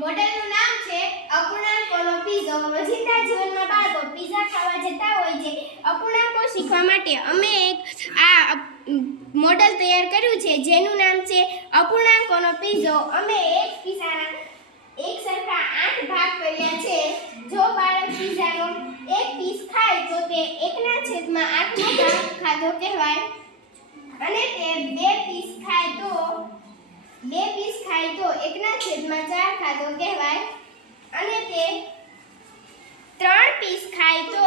મોડેલનું નામ છે અપૂર્ણાંકોનો પીઝો. રોજિંદા જીવનમાં બાળકો પીઝા ખાવા જતા હોય છે. અપૂર્ણાંકો શીખવા માટે અમે આ મોડેલ તૈયાર કર્યું છે જેનું નામ છે અપૂર્ણાંકોનો પીઝો. અમે એક પીઝાના એક સરખા 8 ભાગ કર્યા છે. જો બાળક પીઝાનો એક પીસ ખાય તો તે 1/8નો ભાગ ખાધો કહેવાય અને તે 2 પીસ ખાય તો 1/4 ખાધો કહેવાય અને તે 3 પીસ ખાય તો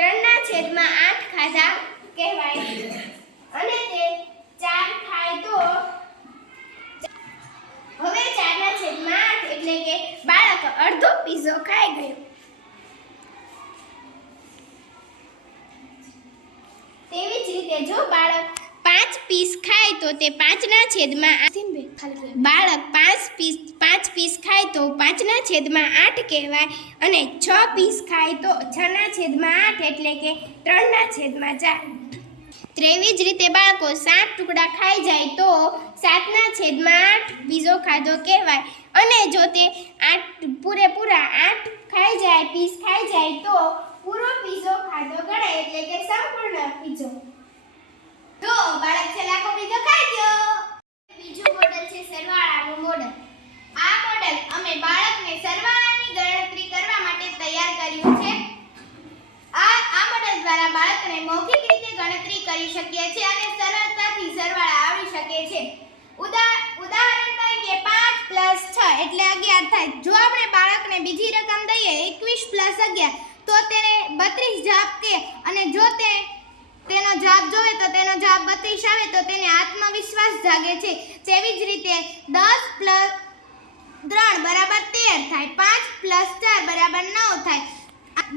3/8 ખાધા કહેવાય અને તે 4 ખાય તો હવે 4/8 એટલે કે બાળક અડધો પીઝો ખાઈ ગયો. તેવી જ રીતે જો બાળક 5 પીસ ખાય તો તે 5/8 બાળક 5 પીસ ખાય તો 5/8 કહેવાય અને 6 પીસ ખાય તો 6/8 એટલે કે 3/4. તેવી જ રીતે બાળકો 7 ટુકડા ખાઈ જાય તો 7/8 પીઝો ખાધો કહેવાય અને જો તે પૂરેપૂરા 8 ખાઈ જાય પીસ ખાઈ જાય તો પૂરો પીઝો ખાધો ગણાય એટલે કે સંપૂર્ણ પીઝો. તો બાળક છેલ્લે આખો પીઝો ખાઈ ગયો. બીજું મોડેલ છે સરવાળાનું મોડેલ. આ મોડેલ અમે બાળકને સરવાળાની ગણતરી કરવા માટે તૈયાર કર્યું છે. આ મોડેલ દ્વારા બાળકને મૌખિક રીતે ગણતરી કરી શકીએ છીએ અને સરળતાથી સરવાળા આવડી શકે છે. ઉદાહરણ તરીકે 5 + 6 એટલે 11 થાય. જો આપણે બાળકને બીજી રકમ દઈએ 21 + 11 તો તેને 32 જવાબ કહે અને જો તેનો જવાબ જોવે તો તેનો જવાબ 32 આવે તો તેને આત્મવિશ્વાસ જાગે છે. તેવી જ રીતે 10 + 3 = 13 થાય. 5 + 4 = 9 થાય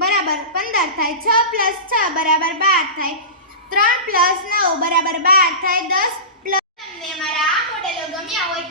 બરાબર 15 થાય. 6 + 6 = 12 થાય. 3 + 9 = 12 થાય. 10 + તમને અમારા આ મોડેલો ગમ્યા હોય